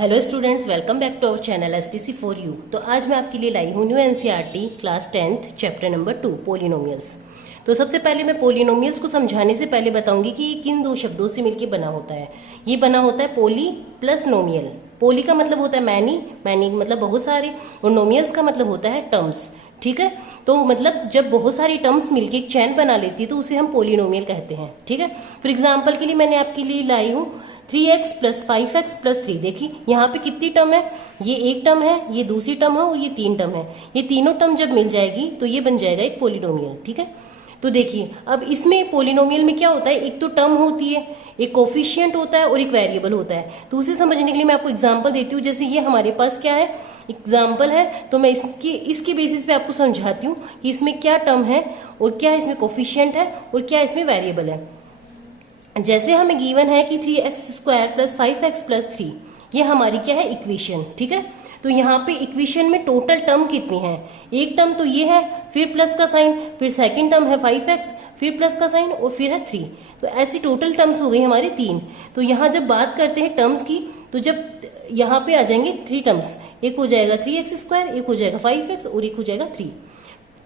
Hello students, welcome back to our channel STC for you. तो आज मैं आपके लिए लाई हूँ new NCERT class 10th chapter number 2 polynomials. तो सबसे पहले मैं पोलिनोमियल्स को समझाने से पहले बताऊंगी कि ये किन दो शब्दों से मिलकर बना होता है। ये बना होता है पोली प्लस नोमियल। पोली का मतलब होता है मैनी, मैनी मतलब बहुत सारे, और नोमियल्स का मतलब होता है टर्म्स। ठीक है, तो मतलब जब बहुत सारी टर्म्स मिलके एक चैन बना लेती है तो उसे हम पोलिनोमियल कहते हैं। ठीक है, फॉर एग्जाम्पल के लिए मैंने आपके लिए लाई हूँ 3x प्लस 5x प्लस 3। देखिए यहाँ पे कितनी टर्म है, ये एक टर्म है, ये दूसरी टर्म है और ये तीन टर्म है। ये तीनों टर्म जब मिल जाएगी तो ये बन जाएगा एक पोलिनोमियल। ठीक है, तो देखिए अब इसमें पोलिनोमियल में क्या होता है, एक तो टर्म होती है, एक कोफिशिएंट होता है और एक वेरिएबल होता है। तो उसे समझने के लिए मैं आपको एग्जाम्पल देती हूँ। जैसे ये हमारे पास क्या है, एग्जाम्पल है, तो मैं इसके बेसिस पे आपको समझाती हूँ कि इसमें क्या टर्म है और क्या इसमें कोफिशिएंट है और क्या इसमें वेरिएबल है। जैसे हमें गिवन है कि 3x² प्लस 5x प्लस 3, ये हमारी क्या है, इक्वेशन। ठीक है, तो यहाँ पे इक्वेशन में टोटल टर्म कितनी है, एक टर्म तो ये है, फिर प्लस का साइन, फिर सेकंड टर्म है 5x, फिर प्लस का साइन और फिर है 3। तो ऐसी टोटल टर्म्स हो गई हमारे 3। तो यहाँ जब बात करते हैं टर्म्स की, तो जब यहाँ पे आ जाएंगे 3 टर्म्स, एक हो जाएगा 3x², एक हो जाएगा 5x और एक हो जाएगा 3।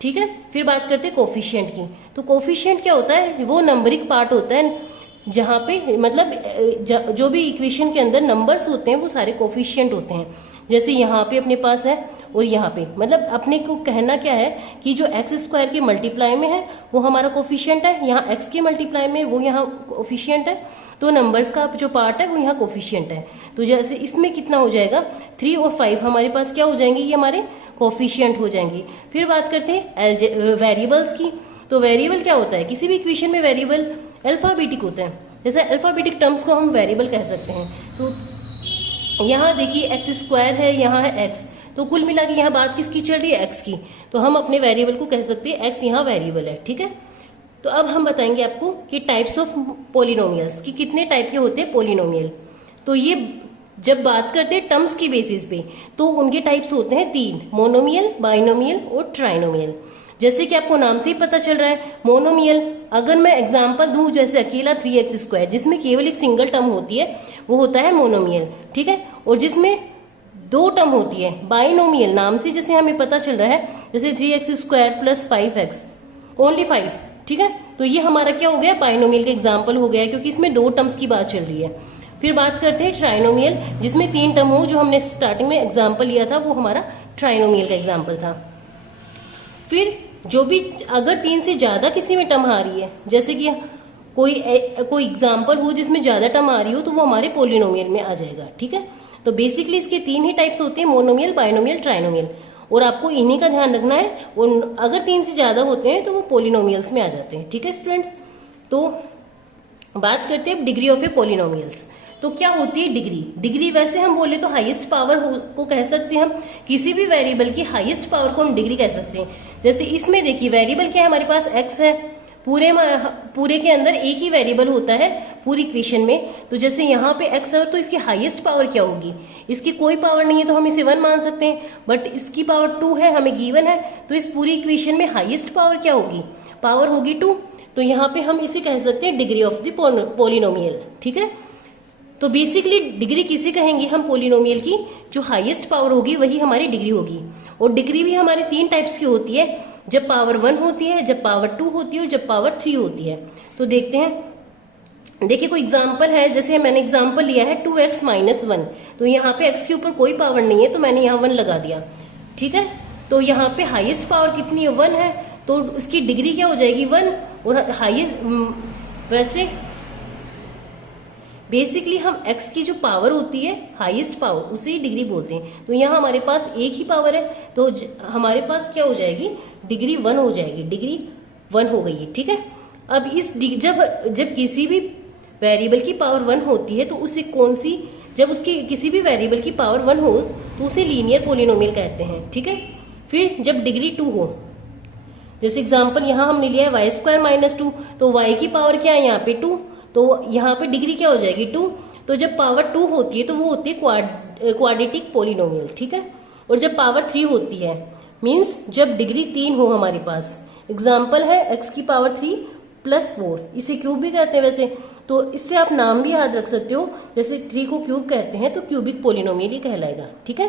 ठीक है, फिर बात करते हैं कोफिशिएंट की। तो कोफिशिएंट क्या होता है, वो नंबरिक पार्ट होता है जहाँ पे मतलब जो भी इक्वेशन के अंदर नंबर्स होते हैं वो सारे कोफिशिएंट होते हैं। जैसे यहाँ पे अपने पास है और यहाँ पे, मतलब अपने को कहना क्या है कि जो x² के मल्टीप्लाई में है वो हमारा कोफिशिएंट है, यहाँ x के मल्टीप्लाई में वो यहाँ कोफिशिएंट है। तो नंबर्स का जो पार्ट है वो यहाँ कोफिशिएंट है। तो जैसे इसमें कितना हो जाएगा, 3 और 5 हमारे पास क्या हो जाएंगे, ये हमारे कोफिशिएंट हो जाएंगे। फिर बात करते हैं वेरिएबल्स की। तो वेरिएबल क्या होता है, किसी भी इक्वेशन में वेरिएबल अल्फाबेटिक होता है। जैसे अल्फाबेटिक टर्म्स को हम वेरिएबल कह सकते हैं। तो यहाँ देखिए x² है, यहाँ है x, तो कुल मिला के यहाँ बात किसकी चल रही है, x की। तो हम अपने वेरिएबल को कह सकते हैं x यहाँ वेरिएबल है। ठीक है, तो अब हम बताएंगे आपको कि टाइप्स ऑफ पोलिनोमियल्स कि कितने टाइप के होते हैं पोलिनोमियल। तो ये जब बात करते हैं टर्म्स की बेसिस पे, तो उनके टाइप्स होते हैं 3, मोनोमियल, बाइनोमियल और ट्राइनोमियल। जैसे कि आपको नाम से ही पता चल रहा है, मोनोमियल, अगर मैं एग्जांपल दूं जैसे अकेला 3x² जिसमें केवल एक सिंगल टर्म होती है वो होता है मोनोमियल। ठीक है, और जिसमें 2 टर्म होती है बाइनोमियल, नाम से जैसे हमें पता चल रहा है, जैसे 3x² प्लस 5x ओनली 5। ठीक है, तो ये हमारा क्या हो गया, बाइनोमियल का एग्जाम्पल हो गया, क्योंकि इसमें 2 टर्म्स की बात चल रही है। फिर बात करते हैं ट्राइनोमियल, जिसमें 3 टर्म हो, जो हमने स्टार्टिंग में एग्जाम्पल लिया था वो हमारा ट्राइनोमियल का एग्जाम्पल था। फिर जो भी अगर 3 से ज्यादा किसी में टर्म आ रही है, जैसे कि कोई एग्जाम्पल हो जिसमें ज्यादा टर्म आ रही हो, तो वो हमारे पोलिनोमियल में आ जाएगा। ठीक है, तो बेसिकली इसके 3 ही टाइप्स होते हैं, मोनोमियल, बाइनोमियल, ट्राइनोमियल, और आपको इन्हीं का ध्यान रखना है। और अगर 3 से ज्यादा होते हैं तो वो पोलिनोमियल्स में आ जाते हैं। ठीक है स्टूडेंट्स, तो बात करते हैं डिग्री ऑफ ए पोलिनोमियल्स। तो क्या होती है डिग्री, डिग्री वैसे हम बोले तो हाईएस्ट पावर को कह सकते हैं हम, किसी भी वेरिएबल की हाईएस्ट पावर को हम डिग्री कह सकते हैं। जैसे इसमें देखिए वेरिएबल क्या है, हमारे पास x है, पूरे के अंदर एक ही वेरिएबल होता है पूरी इक्वेशन में। तो जैसे यहाँ पे x है तो इसकी हाईएस्ट पावर क्या होगी, इसकी कोई पावर नहीं है तो हम इसे 1 मान सकते हैं, बट इसकी पावर 2 है, हमें गिवन है, तो इस पूरी इक्वेशन में हाईएस्ट पावर क्या होगी, पावर होगी 2। तो यहाँ पे हम इसे कह सकते हैं डिग्री ऑफ द पोलिनोमियल। ठीक है, तो बेसिकली डिग्री किसे कहेंगे हम, पोलिनोमियल की जो हाईएस्ट पावर होगी वही हमारी डिग्री होगी। और डिग्री भी हमारे 3 टाइप्स की होती है, जब पावर 1 होती है, जब पावर 2 होती है और जब पावर 3 होती है। तो देखते हैं, देखिए कोई एग्जाम्पल है, जैसे मैंने एग्जाम्पल लिया है 2x - 1, तो यहाँ पे x के ऊपर कोई पावर नहीं है तो मैंने यहाँ 1 लगा दिया। ठीक है, तो यहाँ पे हाईएस्ट पावर कितनी है, 1 है, तो उसकी डिग्री क्या हो जाएगी, 1। और वैसे बेसिकली हम x की जो पावर होती है हाईएस्ट पावर उसे ही डिग्री बोलते हैं। तो यहाँ हमारे पास एक ही पावर है, तो हमारे पास क्या हो जाएगी, डिग्री 1 हो जाएगी, डिग्री 1 हो गई है। ठीक है, अब जब किसी भी वेरिएबल की पावर 1 होती है तो उसे कौन सी, जब उसकी किसी भी वेरिएबल की पावर 1 हो तो उसे लीनियर पोलिनोमियल कहते हैं। ठीक है, फिर जब डिग्री 2 हो, जैसे एग्जाम्पल यहाँ हमने लिया है y² - 2, तो y की पावर क्या है यहाँ पे 2, तो यहाँ पे डिग्री क्या हो जाएगी 2। तो जब पावर 2 होती है तो वो होती है क्वाड्रेटिक पोलिनोमियल। ठीक है, और जब पावर 3 होती है मीन्स जब डिग्री 3 हो हमारे पास, एग्जाम्पल है x की पावर 3 + 4, इसे क्यूब भी कहते हैं वैसे, तो इससे आप नाम भी याद रख सकते हो, जैसे 3 को क्यूब कहते हैं तो क्यूबिक पोलिनोमियल ही कहलाएगा। ठीक है,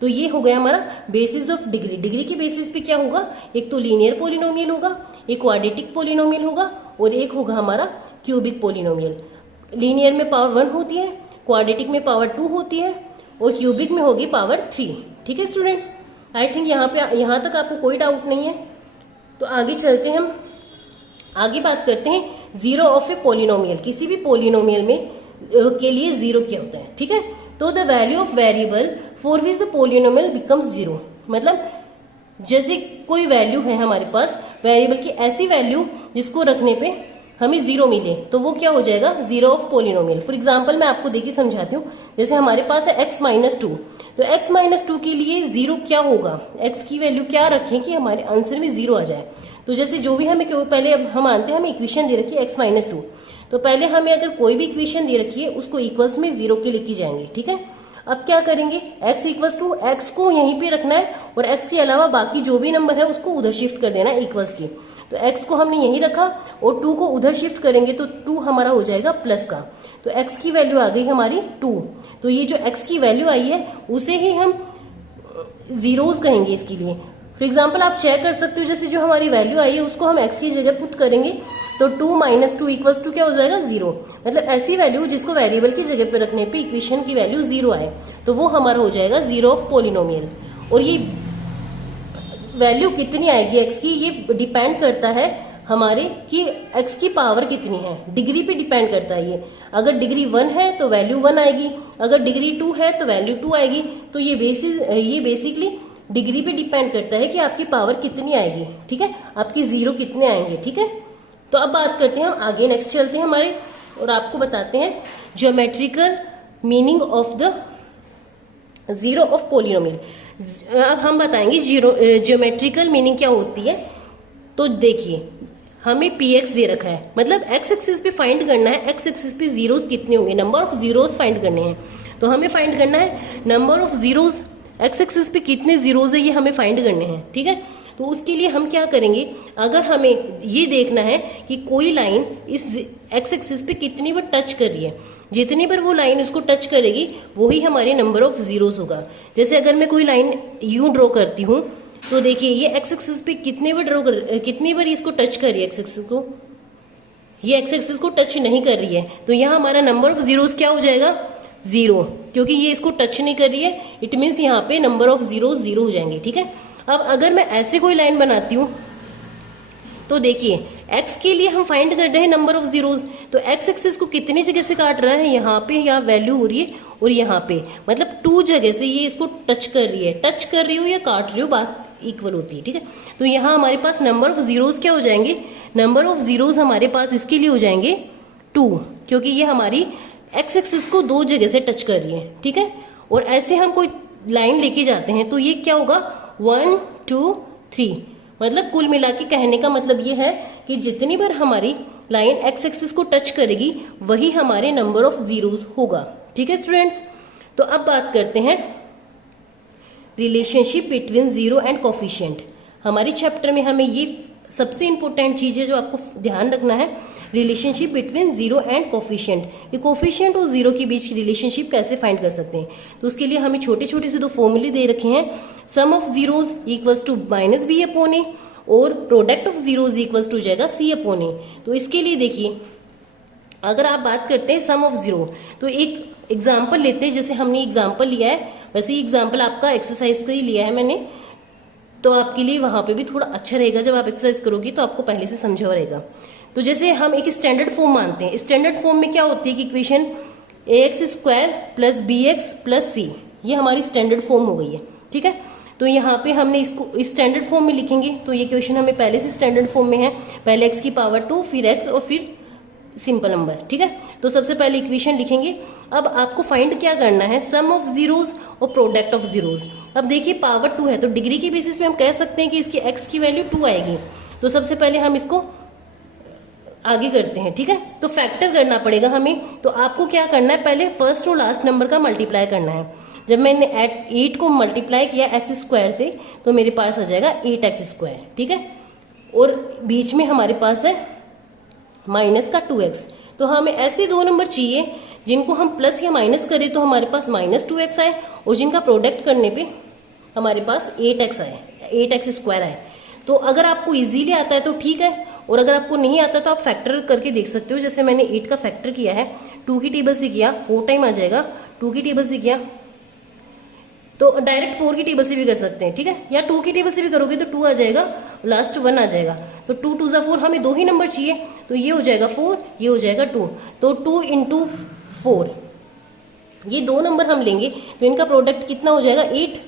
तो ये हो गया हमारा बेसिस ऑफ डिग्री। डिग्री की बेसिस पे क्या होगा, एक तो लीनियर पोलिनोमियल होगा, एक क्वाड्रेटिक पोलिनोमियल होगा और एक होगा हमारा क्यूबिक पोलिनोमियल। लीनियर में पावर 1 होती है, क्वाड्रेटिक में पावर 2 होती है और क्यूबिक में होगी पावर 3। ठीक है स्टूडेंट्स, आई थिंक यहाँ तक आपको कोई डाउट नहीं है। तो आगे चलते हैं, हम आगे बात करते हैं जीरो ऑफ ए पोलिनोमियल। किसी भी पोलिनोमियल में के लिए जीरो क्या होता है। ठीक है, तो the value of variable for which the polynomial becomes zero, मतलब जैसे कोई वैल्यू है हमारे पास, वेरिएबल की ऐसी वैल्यू जिसको रखने पे हमें जीरो मिले तो वो क्या हो जाएगा, zero of polynomial. For example मैं आपको देखिए समझाती हूँ। जैसे हमारे पास है x-2, तो x-2 के लिए जीरो क्या होगा, x की वैल्यू क्या रखें कि हमारे आंसर में जीरो आ जाए। तो जैसे जो भी हमें पहले हम मानते हैं हमें इक्वेशन दे रखी है x-2, तो पहले हमें अगर कोई भी इक्वेशन दे रखी है उसको इक्वल्स में जीरो के लिखी जाएंगे। ठीक है, अब क्या करेंगे, x इक्वल्स टू x को यहीं पे रखना है और x के अलावा बाकी जो भी नंबर है उसको उधर शिफ्ट कर देना है इक्वल्स की। तो x को हमने यहीं रखा और 2 को उधर शिफ्ट करेंगे तो 2 हमारा हो जाएगा प्लस का। तो x की वैल्यू आ गई हमारी 2। तो ये जो x की वैल्यू आई है उसे ही हम जीरोस कहेंगे इसके लिए। फॉर एग्जाम्पल आप चेक कर सकते हो, जैसे जो हमारी वैल्यू आई है उसको हम x की जगह पुट करेंगे तो 2 - 2 इक्वल्स टू क्या हो जाएगा, जीरो। मतलब ऐसी वैल्यू जिसको वेरिएबल की जगह पे रखने पे इक्वेशन की वैल्यू जीरो आए तो वो हमारा हो जाएगा जीरो ऑफ पोलिनोमियल। और ये वैल्यू कितनी आएगी x की, ये डिपेंड करता है हमारे कि x की पावर कितनी है, डिग्री पे डिपेंड करता है ये। अगर डिग्री 1 है तो वैल्यू 1 आएगी, अगर डिग्री 2 है तो वैल्यू 2 आएगी। तो ये बेसिकली डिग्री पे डिपेंड करता है कि आपकी पावर कितनी आएगी। ठीक है, आपकी जीरो कितने आएंगे। ठीक है, तो अब बात करते हैं हम आगे, नेक्स्ट चलते हैं हमारे और आपको बताते हैं geometrical meaning of the zero of polynomial. अब हम बताएंगे ज्योमेट्रिकल मीनिंग क्या होती है। तो देखिए हमें px दे रखा है, मतलब x एक्सिस पे फाइंड करना है, x एक्सिस पे जीरोस कितने होंगे, नंबर ऑफ जीरोस फाइंड करने हैं। तो हमें फाइंड करना है number of zeros, x axis पे कितने जीरोस है ये हमें फाइंड करने हैं। ठीक है, तो उसके लिए हम क्या करेंगे, अगर हमें ये देखना है कि कोई लाइन इस x एक्सिस पे कितनी बार टच कर रही है, जितनी बार वो लाइन इसको टच करेगी वही हमारे नंबर ऑफ जीरोस होगा। जैसे अगर मैं कोई लाइन यूं ड्रॉ करती हूँ तो देखिए ये x एक्सिस पे कितनी बार इसको टच कर रही है, x एक्सिस को, ये x एक्सिस को टच नहीं कर रही है, तो यहाँ हमारा नंबर ऑफ जीरोस क्या हो जाएगा, जीरो, क्योंकि ये इसको टच नहीं कर रही है। इट मीन्स यहाँ पे नंबर ऑफ जीरोस जीरो हो जाएंगे। ठीक है, अब अगर मैं ऐसे कोई लाइन बनाती हूँ तो देखिए x के लिए हम फाइंड कर रहे हैं नंबर ऑफ जीरोस, तो x एक्सिस को कितनी जगह से काट रहा है, यहाँ पे यहाँ वैल्यू हो रही है और यहाँ पे, मतलब 2 जगह से ये इसको टच कर रही है। टच कर रही हो या काट रही हो बात इक्वल होती है। ठीक है, तो यहाँ हमारे पास नंबर ऑफ जीरोस क्या हो जाएंगे, नंबर ऑफ जीरोस हमारे पास इसके लिए हो जाएंगे 2, क्योंकि ये हमारी x एक्सिस को 2 जगह से टच कर रही है। ठीक है, और ऐसे हम कोई लाइन लेके जाते हैं तो ये क्या होगा, 1 2 3, मतलब कुल मिला के कहने का मतलब ये है कि जितनी बार हमारी लाइन x एक्सिस को टच करेगी वही हमारे नंबर ऑफ जीरोस होगा। ठीक है स्टूडेंट्स, तो अब बात करते हैं relationship between zero and coefficient. हमारे चैप्टर में हमें ये सबसे इंपॉर्टेंट चीज है जो आपको ध्यान रखना है, relationship between zero and coefficient. ये कोफिशिएंट और जीरो के बीच की रिलेशनशिप कैसे फाइंड कर सकते हैं, तो उसके लिए हमें छोटे छोटे से 2 फॉर्मूले दे रखे हैं। Sum of zeros equals to -b/a और product of zeros equals to जाएगा c/a। तो इसके लिए देखिए अगर आप बात करते हैं सम ऑफ जीरो, तो एक एग्जाम्पल लेते हैं, जैसे हमने एग्जाम्पल लिया है वैसे ही एग्जाम्पल आपका एक्सरसाइज का ही लिया है मैंने, तो आपके लिए वहां पे भी थोड़ा अच्छा रहेगा। जब आप एक्सरसाइज करोगे तो आपको पहले से समझा हुआ रहेगा। तो जैसे हम एक स्टैंडर्ड फॉर्म मानते हैं, स्टैंडर्ड फॉर्म में क्या होती है कि इक्वेशन ax² + bx + c, ये हमारी स्टैंडर्ड फॉर्म हो गई है। ठीक है, तो यहाँ पे हमने इसको इस स्टैंडर्ड फॉर्म में लिखेंगे, तो ये क्वेश्चन हमें पहले से स्टैंडर्ड फॉर्म में है, पहले x की पावर 2 फिर x और फिर सिंपल नंबर। ठीक है, तो सबसे पहले इक्वेशन लिखेंगे। अब आपको फाइंड क्या करना है, सम ऑफ जीरोस और प्रोडक्ट ऑफ जीरोस। अब देखिए पावर 2 है तो डिग्री के बेसिस पे हम कह सकते हैं कि इसकी x की वैल्यू 2 आएगी। तो सबसे पहले हम इसको आगे करते हैं। ठीक है, तो फैक्टर करना पड़ेगा हमें। तो आपको क्या करना है, पहले फर्स्ट और लास्ट नंबर का मल्टीप्लाई करना है। जब मैंने 8 को मल्टीप्लाई किया x² से तो मेरे पास आ जाएगा 8x²। ठीक है, और बीच में हमारे पास है माइनस का 2x, तो तो हमें ऐसे दो नंबर चाहिए जिनको हम प्लस या माइनस करें तो हमारे पास -2x आए, और जिनका प्रोडक्ट करने पे हमारे पास 8x आए, 8x² आए। तो अगर आपको इजीली आता है तो ठीक है, और अगर आपको नहीं आता तो आप फैक्टर करके देख सकते हो। जैसे मैंने 8 का फैक्टर किया है, 2 की टेबल से किया, 4 टाइम आ जाएगा, 2 की टेबल से किया तो डायरेक्ट 4 की टेबल से भी कर सकते हैं, ठीक है, या 2 की टेबल से भी करोगे तो 2 आ जाएगा, लास्ट 1 आ जाएगा। तो 2 2 4, हमें दो ही नंबर चाहिए, तो ये हो जाएगा 4, ये हो जाएगा 2, तो 2 × 4, ये दो नंबर हम लेंगे तो इनका प्रोडक्ट कितना हो जाएगा 8।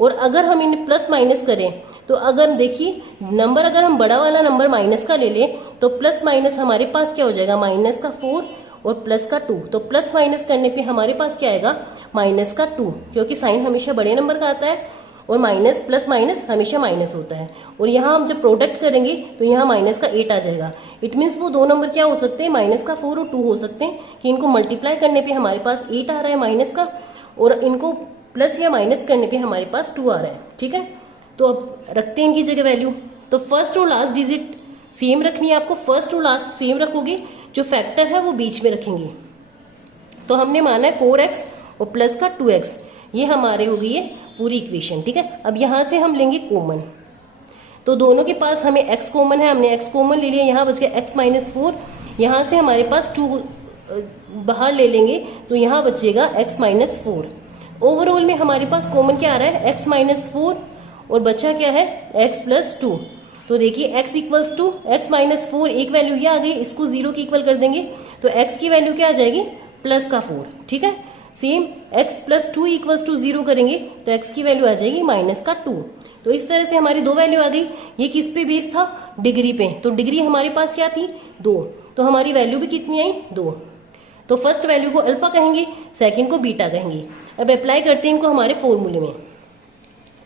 और अगर हम इन प्लस माइनस करें तो अगर देखिए नंबर, अगर हम बड़ा वाला नंबर माइनस का ले लें तो प्लस माइनस हमारे पास क्या हो जाएगा, माइनस का 4 और प्लस का 2, तो प्लस माइनस करने पे हमारे पास क्या आएगा, माइनस का 2, क्योंकि साइन हमेशा बड़े नंबर का आता है और माइनस प्लस माइनस हमेशा माइनस होता है। और यहाँ हम जब प्रोडक्ट करेंगे तो यहाँ माइनस का 8 आ जाएगा। इट मीन्स वो दो नंबर क्या हो सकते हैं, माइनस का 4 और 2 हो सकते हैं, कि इनको मल्टीप्लाई करने पे हमारे पास 8 आ रहा है माइनस का, और इनको प्लस या माइनस करने पे हमारे पास 2 आ रहा है, ठीक है। तो अब रखते हैं इनकी जगह वैल्यू। तो फर्स्ट और लास्ट डिजिट सेम रखनी है आपको, फर्स्ट और लास्ट सेम रखोगे, जो फैक्टर है वो बीच में रखेंगे। तो हमने माना है 4x और प्लस का 2x, ये हमारे हो गई है पूरी इक्वेशन, ठीक है। अब यहाँ से हम लेंगे कॉमन, तो दोनों के पास हमें x कॉमन है, हमने x कॉमन ले लिया, यहाँ बच गया x - 4, यहाँ से हमारे पास 2 बाहर ले लेंगे तो यहाँ बचेगा x - 4। ओवरऑल में हमारे पास कॉमन क्या आ रहा है, x - 4, और बचा क्या है x + 2। तो देखिए x = x - 4, एक वैल्यू ये आ गई, इसको 0 के इक्वल कर देंगे तो x की वैल्यू क्या आ जाएगी, प्लस का 4, ठीक है। सेम x + 2 = 0 करेंगे तो x की वैल्यू आ जाएगी माइनस का 2। तो इस तरह से हमारी दो वैल्यू आ गई। ये किस पे बेस था, डिग्री पे, तो डिग्री हमारे पास क्या थी 2, तो हमारी वैल्यू भी कितनी आई 2। तो फर्स्ट वैल्यू को अल्फा कहेंगे, सेकंड को बीटा कहेंगे। अब अप्लाई करते हैं इनको हमारे फॉर्मूले में।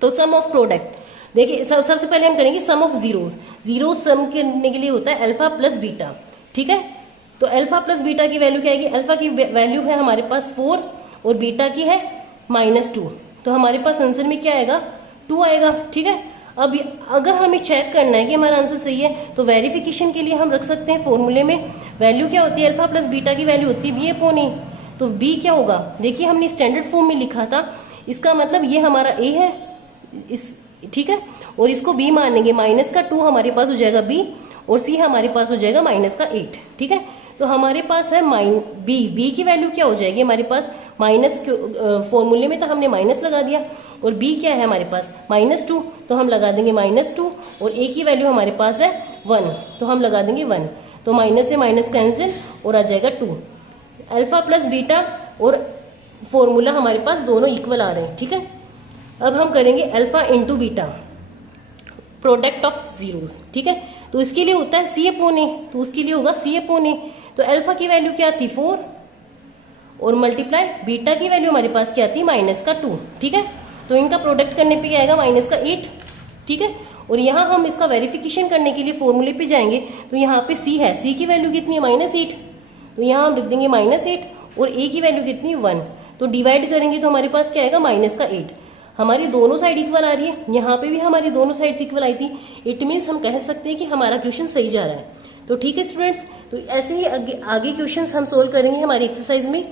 तो सम ऑफ प्रोडक्ट, देखिए सबसे पहले हम करेंगे सम ऑफ जीरोस। जीरो सम करने के लिए होता है अल्फा प्लस बीटा, ठीक है। तो अल्फा प्लस बीटा की वैल्यू क्या आएगी, अल्फा की वैल्यू है हमारे पास 4 और बीटा की है -2, तो हमारे पास आंसर में क्या आएगा 2 आएगा, ठीक है। अब अगर हमें चेक करना है कि हमारा आंसर सही है तो वेरिफिकेशन के लिए हम रख सकते हैं फॉर्मूले में वैल्यू क्या होती है, अल्फा प्लस बीटा की वैल्यू होती है b/a, तो b क्या होगा, देखिए हमने स्टैंडर्ड फॉर्म में लिखा था, इसका मतलब ये हमारा a है, इस ठीक है, और इसको b मानेंगे, -2 हमारे पास हो जाएगा b और c हमारे पास हो जाएगा -8, ठीक है। तो हमारे पास है b की वैल्यू क्या हो जाएगी हमारे पास, माइनस फॉर्मूले में तो हमने माइनस लगा दिया, और b क्या है हमारे पास -2, तो हम लगा देंगे -2, और a की वैल्यू हमारे पास है 1, तो हम लगा देंगे 1, तो माइनस से माइनस कैंसिल और आ जाएगा 2। अल्फा प्लस बीटा और फॉर्मूला हमारे पास दोनों इक्वल आ रहे हैं, ठीक है। अब हम करेंगे alpha into beta, product of zeros, ठीक है। तो इसके लिए होता है c/a, तो उसके लिए होगा c/a। तो अल्फा की वैल्यू क्या थी 4 और मल्टीप्लाई बीटा की वैल्यू हमारे पास क्या थी -2, ठीक है। तो इनका प्रोडक्ट करने पे क्या आएगा -8, ठीक है। और यहाँ हम इसका वेरिफिकेशन करने के लिए फॉर्मूले पे जाएंगे, तो यहाँ पे c है, c की वैल्यू कितनी है -8, तो यहाँ हम लिख देंगे -8, और a की वैल्यू कितनी 1, तो डिवाइड करेंगे तो हमारे पास क्या आएगा -8। हमारी दोनों साइड इक्वल आ रही है, यहाँ पे भी हमारी दोनों साइड्स इक्वल आई थी, इट मीन्स हम कह सकते हैं कि हमारा क्वेश्चन सही जा रहा है। तो ठीक है स्टूडेंट्स, तो ऐसे ही आगे क्वेश्चंस हम सोल्व करेंगे हमारी एक्सरसाइज में।